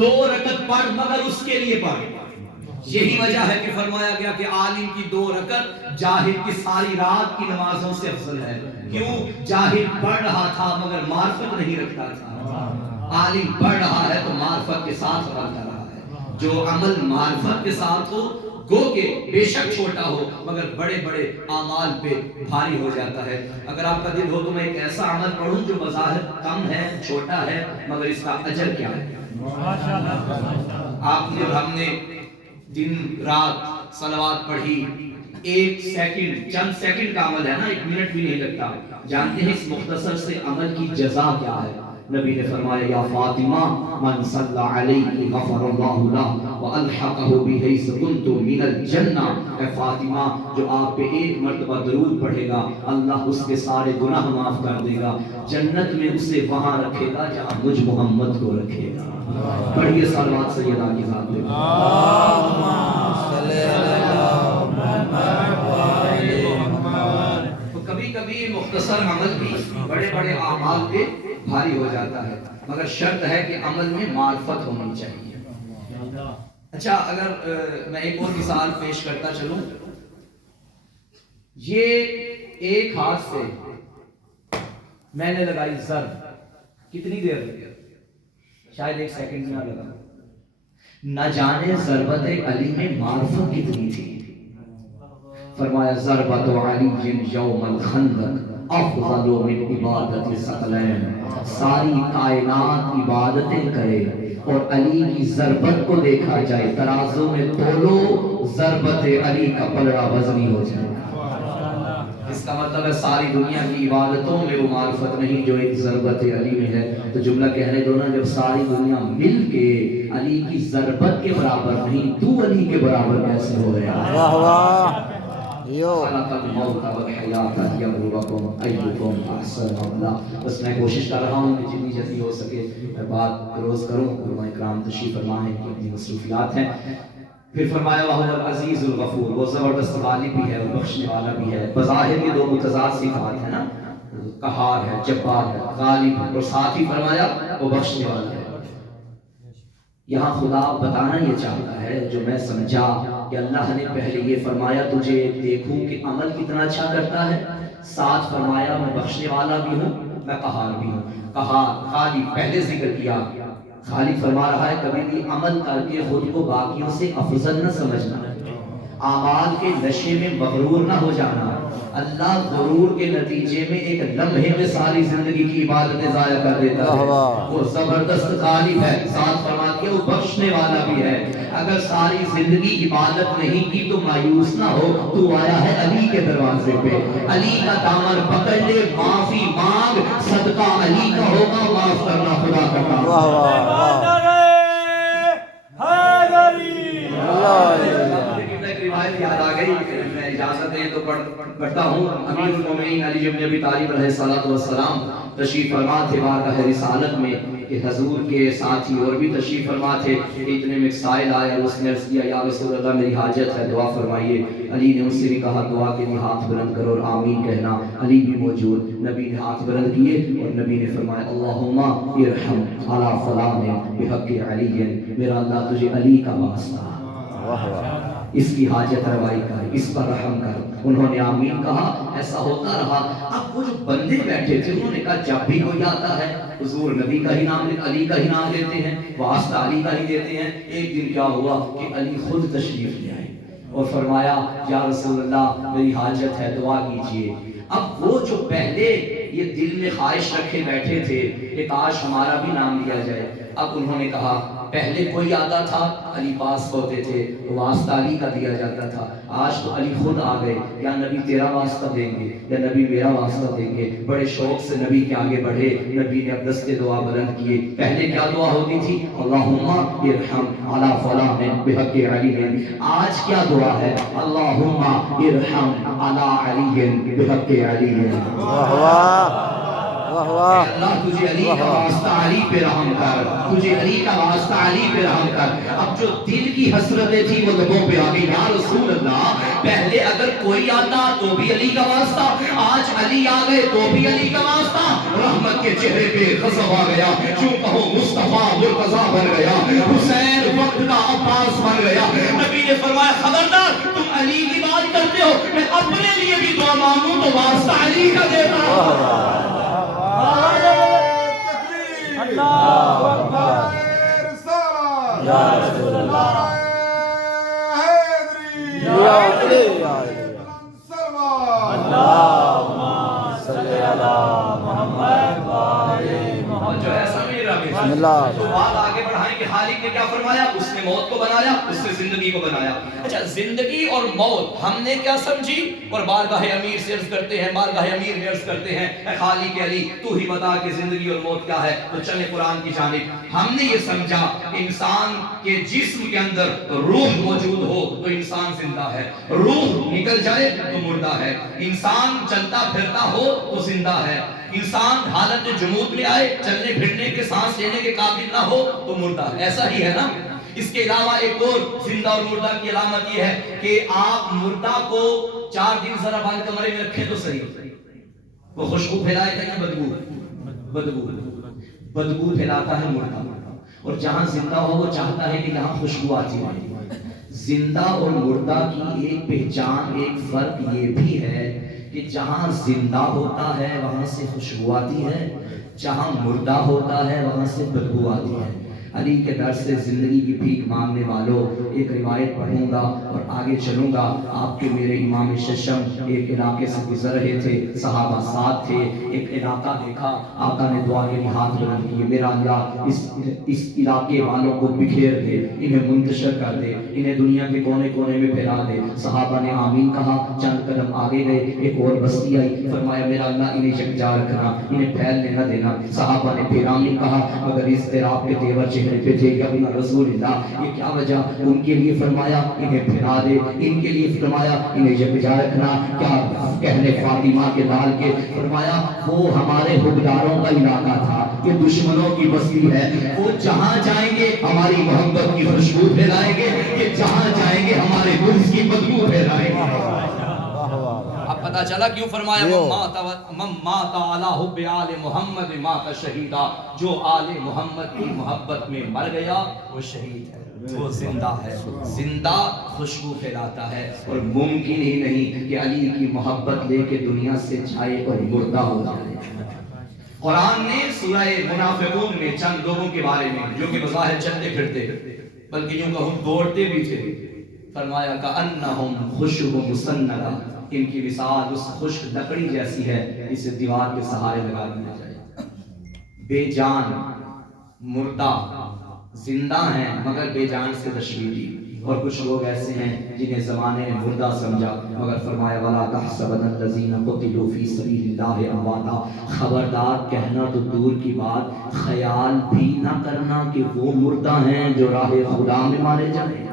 2 رکعت پڑھ مگر اس کے لیے پڑھ. یہی وجہ ہے کہ فرمایا گیا کہ عالم کی 2 رکعت جاہل کی ساری رات کی نمازوں سے افضل ہے. کیوں؟ جاہل پڑھ رہا تھا مگر معرفت نہیں رکھتا تھا. عالم پڑھ رہا ہے تو معرفت کے ساتھ عمل کر رہا ہے. جو عمل معرفت کے ساتھ ہو گو کہ بے شک چھوٹا ہو مگر بڑے بڑے اعمال پہ بھاری ہو جاتا ہے. اگر آپ کا دل ہو تو میں ایک ایسا عمل پڑھوں جو بظاہر کم ہے چھوٹا ہے مگر اس کا اجر کیا ہے. آپ نے اور ہم نے دن رات صلوات پڑھی، 1 سیکنڈ چند سیکنڈ کا عمل ہے نا، 1 منٹ بھی نہیں لگتا. جانتے ہیں اس مختصر سے عمل کی جزا کیا ہے؟ نبی نے فرمایا یا فاطمہ من صلی علیہ غفر اللہ لہ والحقہ بحیث کنت من الجنہ. اے فاطمہ جو آپ پہ 1 مرتبہ درود پڑھے گا اللہ اس کے سارے گناہ معاف کر دے گا، جنت میں اسے وہاں رکھے گا جہاں مجھ محمد کو رکھے گا. پڑھیے صلوات سیدہ کی ذات پہ. تو کبھی کبھی مختصر عمل بھی بڑے بڑے اعمال پہ بھاری ہو جاتا ہے مگر شرط ہے کہ عمل میں معرفت ہونی چاہیے. اچھا اگر میں ایک اور مثال پیش کرتا چلوں، یہ ایک ہاتھ سے میں نے لگائی ضرب، کتنی دیر لگی؟ شاید 1 سیکنڈ نہ لگا. نہ جانے ضربت علی میں معرفت کتنی تھی. فرمایا ضربت علی یوم الخندق افضل من عبادت الثقلین. ساری کائنات عبادتیں کرے اور علی کی ضربت کو دیکھا جائے، ترازو میں تولو، ضربت علی کا پلڑا وزنی ہو جائے. اس کا مطلب ہے ساری دنیا کی عبادتوں میں وہ معرفت نہیں جو ایک ضربت علی میں ہے. تو جملہ کہنے دو نا، جب ساری دنیا مل کے علی کی ضربت کے برابر نہیں تو علی کے برابر کیسے ہو رہے ہیں؟ واہ واہ. بس میں کوشش کر رہا ہوں کہ جتنی جلدی ہو سکے میں بات روز کروں. علماء کرام تشریف فرما ہے کہ اپنی مصروفیات ہیں. پھر فرمایا وَهُوَ الْعَزِيزُ الْغَفُورُ، وہ زبردست غالب بھی ہے اور بخشنے والا بھی ہے. بظاہر یہ 2 متضاد صفات ہیں نا، قہار ہے، جبار ہے، غالب ہے، اور ساتھ ہی فرمایا وہ بخشنے والا ہے. یہاں خدا بتانا یہ چاہتا ہے جو میں سمجھا کہ اللہ نے پہلے یہ فرمایا تجھے دیکھوں کہ عمل کتنا اچھا کرتا ہے، ساتھ فرمایا میں بخشنے والا بھی ہوں، میں قہار بھی ہوں. قہار غالب پہلے ذکر کیا. خالق فرما رہا ہے کبھی بھی عمل کر کے خود کو باقیوں سے افضل نہ سمجھنا، اعمال کے نشے میں مغرور نہ ہو جانا. اللہ غرور کے نتیجے میں ایک لمحے میں ساری زندگی کی عبادتیں ضائع کر دیتا ہے. وہ زبردست غالب ہے، ساتھ فرما دیا وہ بخشنے والا بھی ہے. اگر ساری زندگی عبادت نہیں کی تو مایوس نہ ہو، تو آیا ہے علی کے دروازے پہ. علی کا دامن پکڑ لے، معافی مانگ، صدقہ علی کا ہوگا، معاف کرنا خدا کا کام. روایت یاد آ گئی، میں اجازت دیں تو پڑھتا ہوں. امیر المومنین علی بن ابی طالب علیہ الصلوۃ والسلام تشریف فرما تھے بارگاہ رسالت میں کہ حضور کے ساتھی اور بھی تشریف فرما تھے. اتنے میں ایک سائل آیا اور اس نے عرض کیا یا رسول اللہ میری حاجت ہے، دعا فرمائیے. علی نے ان سے بھی کہا دعا کے لیے ہاتھ بلند کرو اور آمین کہنا. علی بھی موجود، نبی نے ہاتھ بلند کیے اور نبی نے فرمایا اللہم ارحم علی فلان بحق علی، میرا اللہ تجھے علی کا واسطہ اس کی حاجت روائی کر، اس پر رحم کر. انہوں نے آمین کہا. ایسا ہوتا رہا. اب وہ جو بندے بیٹھے تھے انہوں نے کہا جب بھی کوئی آتا ہے حضور نبی کا ہی نام لیتے، علی کا ہی نام لیتے ہیں، واسطہ علی کا ہی دیتے ہیں. ایک دن کیا ہوا کہ علی خود تشریف لے آئے اور فرمایا یا رسول اللہ میری حاجت ہے، دعا کیجئے. اب وہ جو پہلے یہ دل میں خواہش رکھے بیٹھے تھے کہ کاش ہمارا بھی نام لیا جائے، اب انہوں نے کہا پہلے کوئی آتا تھا علی پاس ہوتے تھے، واسطہ علی کا دیا جاتا تھا. آج تو علی خود آ گئے، یا نبی تیرا واسطہ دیں گے یا نبی میرا واسطہ دیں گے. بڑے شوق سے نبی کے آگے بڑھے، نبی نے اب دستے دعا بلند کیے. پہلے کیا دعا ہوتی تھی؟ اللہم ارحم علی فلان بحق علی. آج کیا دعا ہے؟ اللہم ارحم علی علی بحق علی. واہ واہ اللہ تجھے علی کا واسطہ علی پہ رحم کر، تجھے علی کا واسطہ علی پہ رحم کر۔ اب جو دل کی حسرتیں تھی وہ لبوں پہ آ گئی، یا رسول اللہ پہلے اگر کوئی آتا تو بھی علی کا واسطہ، آج علی آ گئے تو بھی علی کا واسطہ۔ رحمت کے چہرے پہ غضب آ گیا، کیوں کہو مصطفیٰ مرتضیٰ بن گیا، حسین وقت کا عباس بن گیا۔ نبی نے فرمایا خبردار تم علی کی بات کرتے ہو، میں اپنے لیے بھی دعا مانگوں تو واسطہ علی کا دیتا ہوں۔ اللہ اکبر یا رسول اللہ یا علی اللہم صلی علی محمد جو ایسا میرا تو بات آگے بڑھائیں کہ خالق نے کیا فرمایا، اس نے موت کو بنایا، اس نے زندگی کو بنایا۔ اچھا زندگی اور موت ہم نے کیا سمجھی، اور بارگاہ امیر سے عرض کرتے ہیں، بارگاہ امیر میں عرض کرتے ہیں اے خالق علی تو ہی بتا کہ زندگی اور موت کیا ہے۔ تو چلے قرآن کی جانب، ہم نے یہ سمجھا کہ انسان کے جسم کے اندر روح موجود ہو تو انسان زندہ ہے، روح نکل جائے تو مردہ ہے، انسان چلتا پھرتا ہو تو زندہ ہے، انسان حالت جمود میں آئے، چلنے پھرنے کے سانس لینے کے قابل نہ ہو تو مردہ ہے، ایسا ہی ہے نا۔ اس کے علاوہ ایک اور زندہ اور مردہ کی علامت یہ ہے کہ آپ مردہ کو 4 دن ذرا بند کمرے میں رکھیں تو صحیح، وہ خوشبو پھیلائے گا یا بدبو پھیلاتا ہے مردہ، اور جہاں زندہ ہو وہ چاہتا ہے کہ یہاں خوشبو آتی ہے۔ زندہ اور مردہ کی ایک پہچان، ایک فرق یہ بھی ہے کہ جہاں زندہ ہوتا ہے وہاں سے خوشبو آتی ہے، جہاں مردہ ہوتا ہے وہاں سے بدبو آتی ہے۔ علی کے در سے زندگی کی بھیک مانگنے والوں ایک روایت پڑھوں گا اور آگے چلوں گا۔ آپ کے میرے امام ششم ایک علاقے سے گزر رہے تھے، صحابہ ساتھ تھے، ایک علاقہ دیکھا، آقا نے دعا کے لیے ہاتھ بلند کیے، میرا اللہ اس علاقے والوں کو بکھیر دے، انہیں منتشر کر دے، انہیں دنیا کے کونے کونے میں پھیلا دے۔ صحابہ نے آمین کہا، چند قدم آگے گئے، ایک اور بستی آئی، فرمایا میرا اللہ انہیں یکجا رکھنا، انہیں پھیلنے نہ دینا۔ صحابہ نے پھر آمین کہا، مگر اضطراب کے تیور چہرے پہ تھے کہ اپنا رسول اللہ یہ کیا وجہ، ان کے لیے فرمایا انہیں پھیلا دے، ان کے لیے فرمایا انہیں یکجا رکھنا، کیا کہنے فاطمہ کے لال کے، فرمایا وہ ہمارے حکمرانوں کا علاقہ تھا، یہ دشمنوں کی بستی ہے، وہ جہاں جائیں گے ہماری محبت کی خوشبو پھیلائیں گے، یہ جہاں جائیں گے ہمارے بغض کی بدبو پھیلائیں گے۔ اب پتہ چلا کیوں فرمایا من مات علی حب آل محمد مات شہیدا، جو آل محمد کی محبت میں مر گیا وہ شہید ہے، وہ زندہ ہے، زندہ خوشبو پھیلاتا ہے، اور ممکن ہی نہیں کہ علی کی محبت لے کے دنیا سے جائے اور مردہ ہو جائے۔ قرآن نے سورہ منافقون میں چند لوگوں کے بارے میں جو کہ بظاہر چلتے پھرتے بلکہ یوں کہوں دوڑتے بھی تھے، فرمایا کأنہم خشب مسندہ، ان کی مثال اس خشک لکڑی جیسی ہے اسے دیوار کے سہارے لگا دیا جائے۔ بے جان، مردہ، زندہ ہیں مگر بے جان سے تشبیہ دی۔ اور کچھ لوگ ایسے ہیں جنہیں زمانے نے مردہ سمجھا، مگر فرمایا وَلَا تَحْسَبَنَّ الَّذِينَ قُتِلُوا فِي سَبِيلِ اللَّهِ أَمْوَاتًا، خبردار کہنا تو دور کی بات، خیال بھی نہ کرنا کہ وہ مردہ ہیں جو راہ خدا میں مارے جائیں۔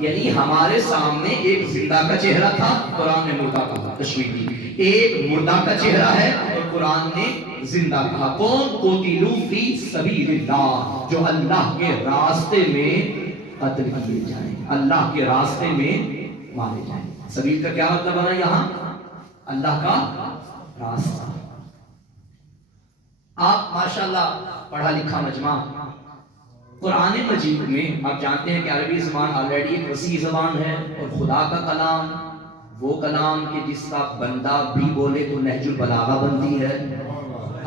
یعنی ہمارے سامنے ایک زندہ کا چہرہ تھا، قرآن نے مردہ کا تشبیہ دی، ایک مردہ کا چہرہ ہے اور قرآن نے زندہ کہا۔ کون؟ قتلوا فی سبیل اللہ، جو اللہ کے راستے میں قتل کیے جائیں، اللہ کے راستے میں مارے جائیں۔ سبیل کا کیا مطلب بنا یہاں؟ اللہ کا راستہ۔ آپ ماشاءاللہ پڑھا لکھا مجمع، قرآن مجید میں آپ جانتے ہیں کہ عربی زبان آلریڈی ایک وسیع زبان ہے، اور خدا کا کلام وہ کلام کہ جس کا بندہ بھی بولے تو نہج البلاغہ بنتی ہے۔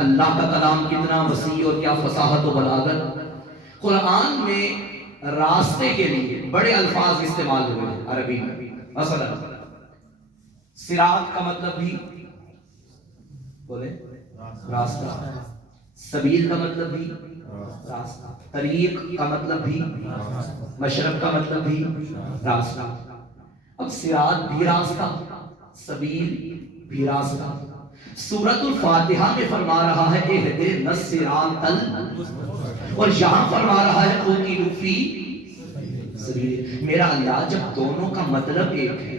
اللہ کا کلام کتنا وسیع اور کیا فصاحت و بلاغت۔ قرآن میں راستے کے لیے بڑے الفاظ استعمال ہوئے ہیں عربی میں، مثلا صراط کا مطلب بھی بولے راستہ، سبیل کا مطلب بھی راستہ، طریق کا مطلب بھی، مشرق کا مطلب بھی راستہ۔ اب صراط بھی راستہ، سبیل بھی راستہ۔ سورۃ الفاتحہ میں فرما رہا ہے اہدنا الصراط اور یہاں فرما رہا ہے قتلوا فی سبیل۔ میرا اللہ جب دونوں کا مطلب ایک ہے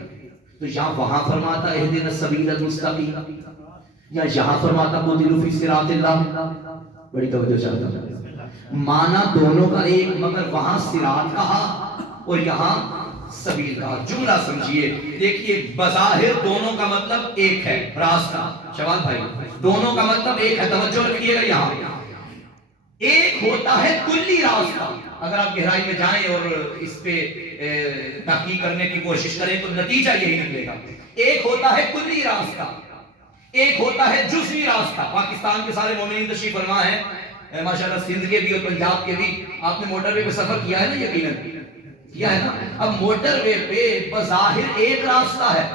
تو یہاں وہاں فرماتا اہدنا السبیل المستقیم، یا یہاں فرماتا قتلوا فی صراط اللہ؟ بڑی توجہ چاہتا ہوں، معنی دونوں کا ایک، مگر وہاں صراط کہا اور یہاں سبیل کہا۔ جملہ سمجھیے، دیکھیے بظاہر دونوں کا مطلب ایک ہے، راستہ، شوال بھائی دونوں کا مطلب ایک ہے، توجہ رکھیے گا یہاں۔ ایک ہوتا ہے کلی راستہ، اگر آپ گہرائی میں جائیں اور اس پہ تحقیق کرنے کی کوشش کریں تو نتیجہ یہی نکلے گا۔ ایک ہوتا ہے کلی راستہ، ایک ہوتا ہے جزوی راستہ۔ پاکستان کے سارے مومنین تشریف فرما ہے ماشاءاللہ، سندھ کے بھی اور پنجاب کے بھی۔ آپ نے موٹر وے پہ سفر کیا ہے نا، یقیناً کیا ہے نا۔ اب موٹر وے پہ بظاہر ایک راستہ ہے،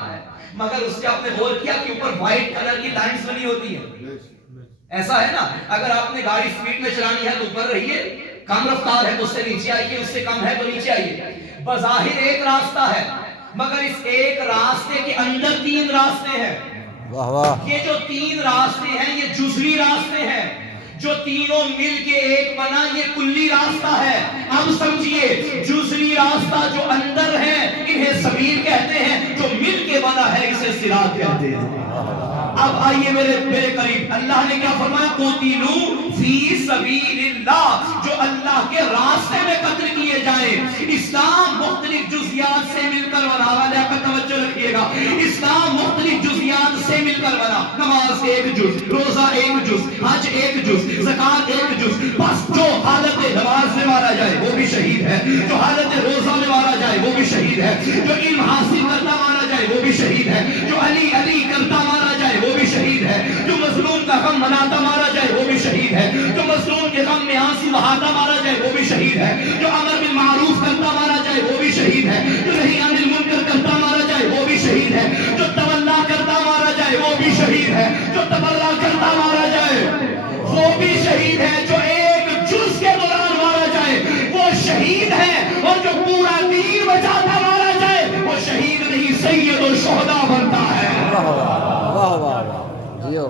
مگر اس سے آپ نے غور کیا کہ اوپر وائٹ کلر کی لائنز بنی ہوتی ہیں، ایسا ہے نا۔ اگر آپ نے گاڑی سپیڈ میں چلانی ہے تو اوپر رہیے، کم رفتار ہے تو اس سے نیچے آئیے، اس سے کم ہے تو نیچے آئیے۔ بظاہر ایک راستہ ہے، مگر اس ایک راستے کے اندر تین راستے ہیں۔ واہ واہ، یہ جو تین راستے ہیں یہ جزوی راستے ہیں، جو تینوں مل کے ایک بنا یہ کلی راستہ ہے۔ اب سمجھیے، جزوی راستہ جو اندر ہے انہیں سبیل کہتے ہیں، جو مل کے بنا ہے اسے صراط کہتے ہیں۔ اب آئیے میرے قریب، اللہ نے کیا فرمایا؟ قتلوا فی سبیل اللہ، جو اللہ کے راستے میں قتل کیے جائیں۔ اسلام مختلف جزیات سے مل کر بنا، والا کا توجہ رکھیے گا، اسلام مختلف جزیات سے مل کر بنا۔ نماز ایک جز، روزہ ایک جز، حج ایک جز، زکات ایک جز۔ بس جو حالت نماز میں مارا جائے وہ بھی شہید ہے، جو حالت روزہ میں مارا جائے وہ بھی شہید ہے، جو علم حاصل کرتا مارا جائے وہ بھی شہید ہے، جو علی علی کرتا مارا جائے وہ بھی شہید ہے، جو مظلوم کا غم مناتا مارا جائے وہ بھی شہید ہے، جو مظلوم کے غم میں آنسو بہاتا مارا جائے وہ بھی شہید ہے، جو امر بالمعروف کرتا مارا جائے وہ بھی شہید ہے، جو نہی عن المنکر کرتا مارا جائے وہ بھی شہید ہے، جو تولا کرتا مارا جائے وہ بھی شہید ہے، جو تبرع کرتا مارا جائے وہ بھی شہید ہے، جو ایک جز کے دوران مارا جائے وہ شہید ہے، اور جو پورا دین بچاتا مارا جائے وہ شہید نہیں سید الشہداء بنتا ہے۔ واہ واہ، جیو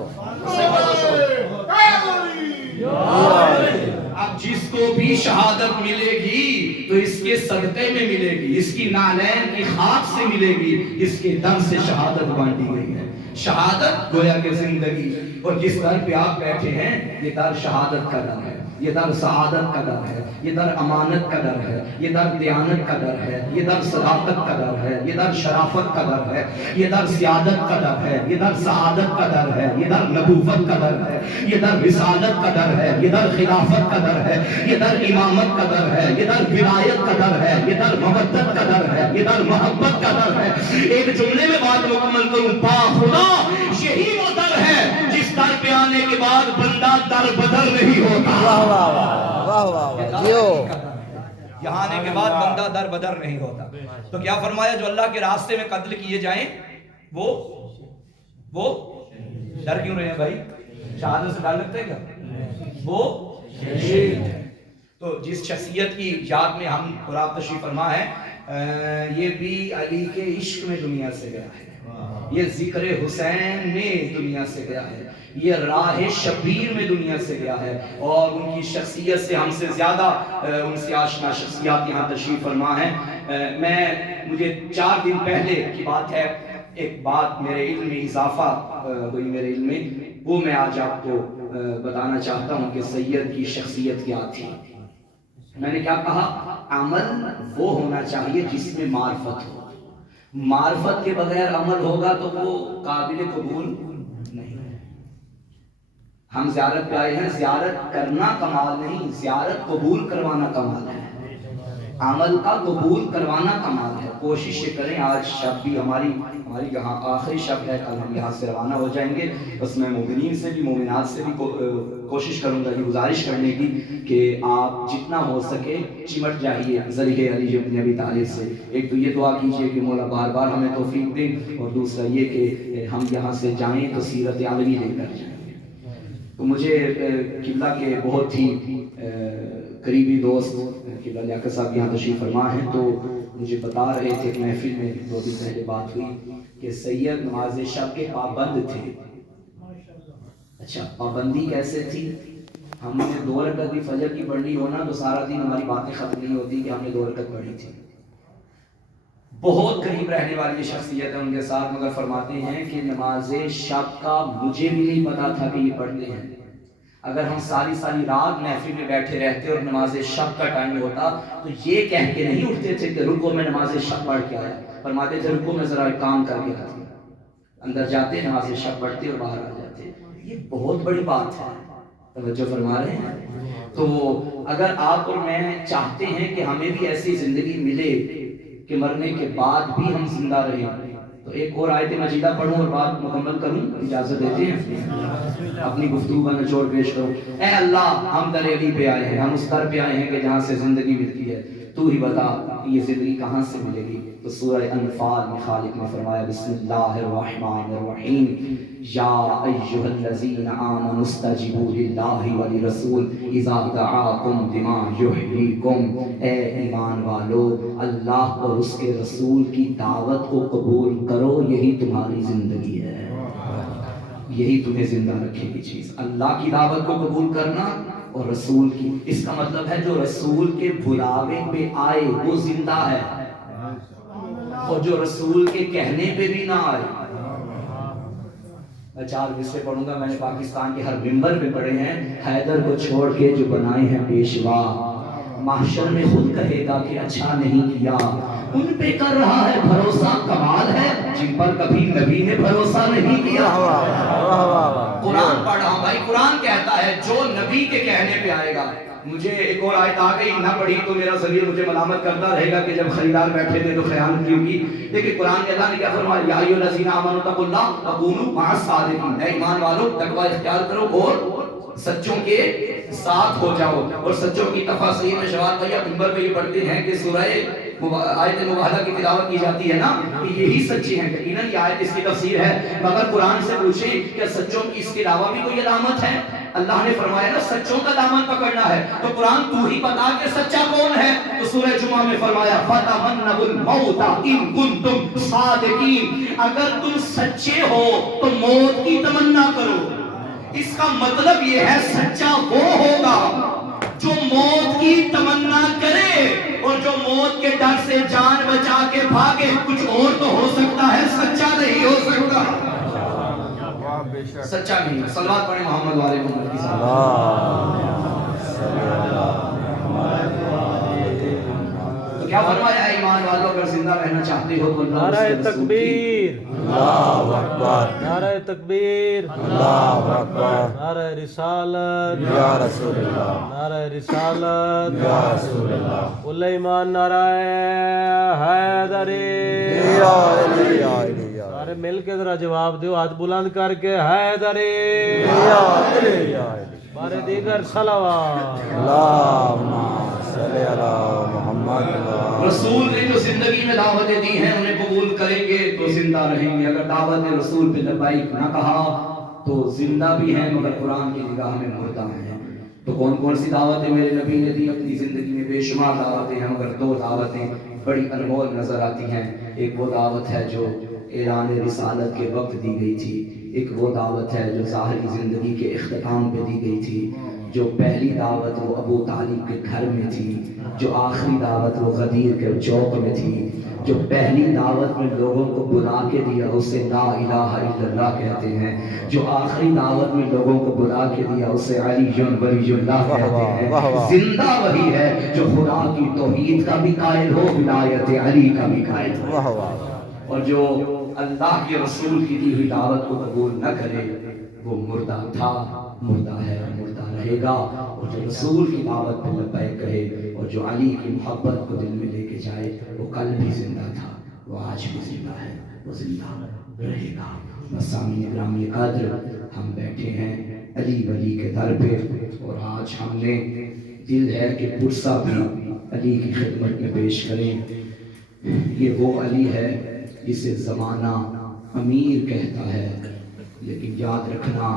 اب جس کو بھی شہادت ملے گی تو اس کے صدقے میں ملے گی، اس کی نالین کی خاک سے ملے گی، اس کے دم سے شہادت بانٹی گئی ہے۔ شہادت گویا کہ زندگی، اور جس در پہ آپ بیٹھے ہیں یہ در شہادت کا در ہے، یہ در سعادت کا در ہے، یہ در امانت کا در ہے، یہ در دیانت کا در ہے، یہ در صداقت کا در ہے، یہ در شرافت کا در ہے، یہ در سیادت کا در ہے، یہ در سعادت کا در ہے، یہ در نبوت کا در ہے، یہ در رسالت کا در ہے، یہ در خلافت کا در ہے، یہ در امامت کا در ہے، یہ در ولایت کا در ہے، یہ در مودت کا در ہے، یہ در محبت کا در ہے۔ ایک جملے میں بات مکمل کروں، با خدا یہی وہ در ہے جس در پہ آنے کے بعد بندہ در بدر نہیں ہوتا۔ واہ واہ واہ واہ، جیو یہاں آنے کے بعد بندہ در بدر نہیں ہوتا۔ تو کیا فرمایا؟ جو اللہ کے راستے میں قتل کیے جائیں وہ ڈر کیوں رہے ہیں بھائی؟ شہادت سے ڈر لگتا ہے کیا؟ وہ شہید ہے۔ تو جس شخصیت کی یاد میں ہم قرآن تشریف فرما ہے، یہ بھی علی کے عشق میں دنیا سے گیا ہے، یہ ذکر حسین میں دنیا سے گیا ہے، یہ راہ شبیر میں دنیا سے گیا ہے، اور ان کی شخصیت سے ہم سے زیادہ ان سے آشنا شخصیات یہاں تشریف فرما ہے۔ مجھے 4 دن پہلے کی بات ہے، ایک بات میرے علم میں اضافہ ہوئی، میرے علم میں وہ میں آج آپ کو بتانا چاہتا ہوں کہ سید کی شخصیت کیا تھی۔ میں نے کیا کہا؟ عمل وہ ہونا چاہیے جس میں معرفت ہو، معرفت کے بغیر عمل ہوگا تو وہ قابل قبول نہیں۔ ہم زیارت پہ آئے ہیں، زیارت کرنا کمال نہیں، زیارت قبول کروانا کمال ہے، عمل کا قبول کروانا کمال ہے۔ کوشش یہ کریں، آج شب بھی ہماری یہاں آخری شب ہے، کل ہم یہاں سے روانہ ہو جائیں گے، اس میں مومنین سے بھی مومنات سے بھی کوشش کروں گا یہ گزارش کرنے کی کہ آپ جتنا ہو سکے چمٹ جائیے ذریعہ علی بن ابی طالب سے۔ ایک تو یہ دعا کیجئے کہ مولا بار بار ہمیں توفیق دیں، اور دوسرا یہ کہ ہم یہاں سے جائیں تو سیرت عالمی لے کر جائیں۔ تو مجھے قبلہ کے بہت ہی قریبی دوست قبلہ لیاقت صاحب یہاں تشریف فرما ہیں، تو مجھے بتا رہے تھے کہ محفل میں 2 دن پہلے بات ہوئی کہ سید نماز شب کے پابند تھے۔ اچھا، پابندی کیسے تھی؟ ہم نے 2 رکعت بھی فجر کی پڑھنی ہونا تو سارا دن ہماری باتیں ختم نہیں ہوتی کہ ہم نے 2 رکعت پڑھی تھی۔ بہت قریب رہنے والی شخصیت ہے ان کے ساتھ، مگر فرماتے ہیں کہ نماز شب کا مجھے بھی نہیں پتا تھا کہ یہ پڑھتے ہیں۔ اگر ہم ساری رات محفل میں بیٹھے رہتے اور نماز شب کا ٹائم ہوتا تو یہ کہہ کے نہیں اٹھتے تھے کہ رکو میں نماز شب پڑھ کے آیا، فرماتے تھے رکو میں ذرا ایک کام کر کے آتے، اندر جاتے نماز شب پڑھتے اور باہر آ جاتے۔ یہ بہت بڑی بات ہے، توجہ فرما رہے ہیں؟ تو اگر آپ اور میں چاہتے ہیں کہ ہمیں بھی ایسی زندگی ملے کہ مرنے کے بعد بھی ہم زندہ رہیں، تو ایک اور آیت مجیدہ پڑھوں اور بات مکمل کروں، اجازت دیتے ہیں؟ اپنی گفتگو کا نچوڑ پیش کروں۔ اے اللہ، ہم در علی پہ آئے ہیں، ہم اس در پہ آئے ہیں کہ جہاں سے زندگی ملتی ہے، تو ہی بتا یہ زندگی کہاں سے ملے گی؟ تو سورہ انفال میں خالق نے فرمایا بسم اللہ الرحمن الرحیم یا ایھا الذین آمنوا استجیبوا للہ وللرسول اذا دعاکم لما یحییکم، اے ایمان والو اللہ اور اس کے رسول کی دعوت کو قبول کرو، یہی تمہاری زندگی ہے، یہی تمہیں زندہ رکھے گی چیز، اللہ کی دعوت کو قبول کرنا اور رسول کی۔ اس کا مطلب ہے جو رسول کے بلاوے پہ آئے وہ زندہ ہے، اور جو رسول کے کہنے پہ بھی نہ آئے۔ میں 4 قصے پڑھوں گا، میں نے پاکستان کے ہر ممبر پہ پڑھے ہیں۔ حیدر کو چھوڑ کے جو بنائے ہیں پیشوا، محشر میں خود کہے گا کہ اچھا نہیں کیا، ان پہ کر رہا ہے بھروسہ، کمال ہے جن پر کبھی نبی نے بھروسہ نہیں کیا۔ قرآن پڑھ رہا ہوں بھائی، قرآن کہتا ہے جو نبی کے کہنے پہ آئے گا۔ مجھے ایک اور آیت آ گئی، نہ پڑھی تو میرا ضمیر مجھے ملامت کرتا رہے گا کہ جب خریدار بیٹھے تھے تو خیانت کیوں کی، لیکن قرآن کے اللہ نے کیا فرمایا، یا ایھا الذین آمنوا اتقوا اللہ وکونوا مع الصادقین، اے ایمان والو تقوی اختیار کرو اور سچوں کے ساتھ ہو جاؤ۔ اور سچوں کی تفاصیر میں شواد بھیا منبر پہ یہ پڑھتے ہیں کہ سورہ آیت مباہلہ کی تلاوت کی جاتی ہے نا کہ یہی سچے ہیں، یقیناً یہ آیت اس کی تفسیر ہے، مگر قرآن سے پوچھیں کہ سچوں کی اس کے علاوہ بھی کوئی علامت ہے؟ اللہ نے فرمایا نا سچوں کا دامن پکڑنا ہے، تو قرآن تو ہی بتا کہ سچا کون ہے؟ تو سورہ جمعہ میں فرمایا فَتَمَنَّوُا الْمَوْتَ إِن كُنتُمْ صَادِقِينَ، اگر تم سچے ہو تو موت کی تمنا کرو۔ اس کا مطلب یہ ہے سچا وہ ہوگا جو موت کی تمنا کرے، اور جو موت کے ڈر سے جان بچا کے بھاگے۔ کچھ اور تو ہو سکتا ہے، سچا نہیں ہو سکتا، سچا نہیں ہے۔ صلوات پڑھیں محمد والے محمد کی صلوات۔ تو کیا فرمایا ہے ایمان والوں، اگر زندہ رہنا چاہتے ہو تو نعرہ تکبیر، اللہ اکبر، نعرہ تکبیر، اللہ اکبر، نعرہ رسالت، یا رسول اللہ، نعرہ رسالت، یا رسول اللہ، کل ایمان نعرہ حیدری۔ یا علی یا علی یا سارے مل کے ذرا جواب دیو، ہاتھ بلند کر کے حیدری، علی یا علی، بارے دیگر صلوات۔ اللہم صلی علی محمد۔ رسول نے جو زندگی میں دعوتیں دی ہیں انہیں قبول کریں گے تو زندہ رہیں گے، اگر دعوت رسول پہ لبیک نہ کہا تو زندہ بھی ہیں مگر قرآن کی نگاہ میں مردہ ہیں۔ تو کون کون سی دعوتیں میرے نبی نے دی اپنی زندگی میں؟ بے شمار دعوتیں ہیں، مگر 2 دعوتیں بڑی انمول نظر آتی ہیں۔ ایک وہ دعوت ہے جو اعلان رسالت کے وقت دی گئی تھی، ایک وہ دعوت ہے جو ظاہری زندگی کے اختتام پہ دی گئی تھی۔ جو پہلی دعوت وہ ابو طالب کے گھر میں تھی، جو آخری دعوت وہ غدیر کے چوک میں تھی۔ جو پہلی دعوت میں لوگوں کو بلا کے دیا اسے لا الہ الا اللہ کہتے ہیں، جو آخری دعوت میں لوگوں کو بلا کے دیا اسے علی ولی اللہ کہتے ہیں۔ زندہ وہی ہے جو خدا کی توحید کا بھی قائل ہو، ولایت علی کا بھی قائل ہو، اور جو اللہ کے رسول کی دی ہوئی دعوت کو قبول نہ کرے وہ مردہ تھا، مردہ ہے، مردہ رہے گا۔ اور جو رسول کی دعوت پہ لبیک کہے اور جو علی کی محبت کو دل میں لے کے جائے وہ کل بھی زندہ تھا، وہ آج بھی زندہ ہے، وہ زندہ رہے گا۔ بس سامعین گرامی قدر، ہم بیٹھے ہیں علی ولی کے در پہ، اور آج ہم نے دل ہے کہ پرسہ بھی علی کی خدمت میں پیش کریں۔ یہ وہ علی ہے جسے زمانہ امیر کہتا ہے، لیکن یاد رکھنا